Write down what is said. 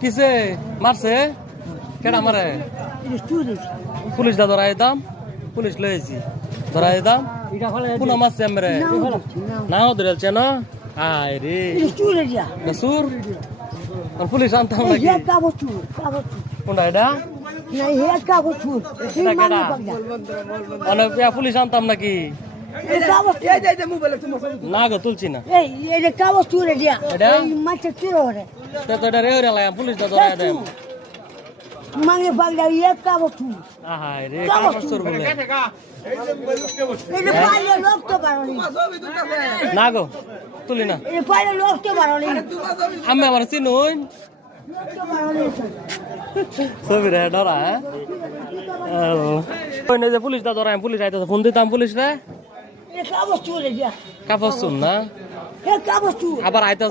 কিসে মারছে কেডা মারে পুলিশ দা ধরাই দাম পুলিশ লয়েছি ধরাই দাম কোন মারছে আমরে নাও ধরেছে না আয় রে সুর পুলিশ আনতাম নাকি কোনটা এটা পুলিশ আনতাম নাকি না গো তুলছি না পুলিশ মাঙ্গে বাগদা এক কাগজ চুর আহাই রে কাগজ চোর বলে এটা পাইলে লোক তো পারনি না গো তুলি না এটা পাইলে লোক তো পারনি আমি আমার চিনুন ছবি রে ডরা ওই যে পুলিশ দা ধরা পুলিশ আইতো ফোন দিতাম পুলিশ রে এটা কাগজ চুর এটা কাগজ চুর না কাগজ চুর আবার আইতো